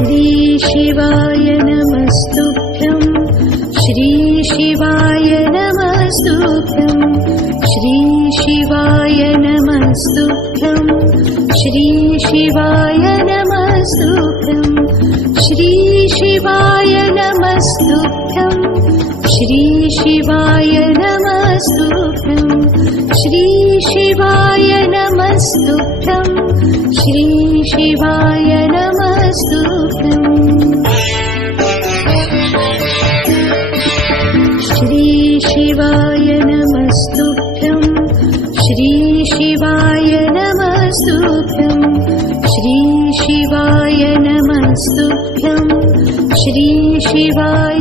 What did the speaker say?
श्री शिवाय नमस्तुभ्यं श्री शिवाय नमस्तुभ्यं श्री शिवाय नमस्तुभ्यं श्री शिवाय नमस्तुभ्यं श्री शिवाय नमस्तुभ्यं श्री शिवाय नमस्तुभ्यं श्री शिवाय नमस्तुभ्यं श्री शिवाय नमस्तुभ्यं श्री शिवाय नमस्तुभ्यं श्री शिवाय नमस्तुभ्यं श्री शिवाय नमस्तुभ्यं श्री शिवाय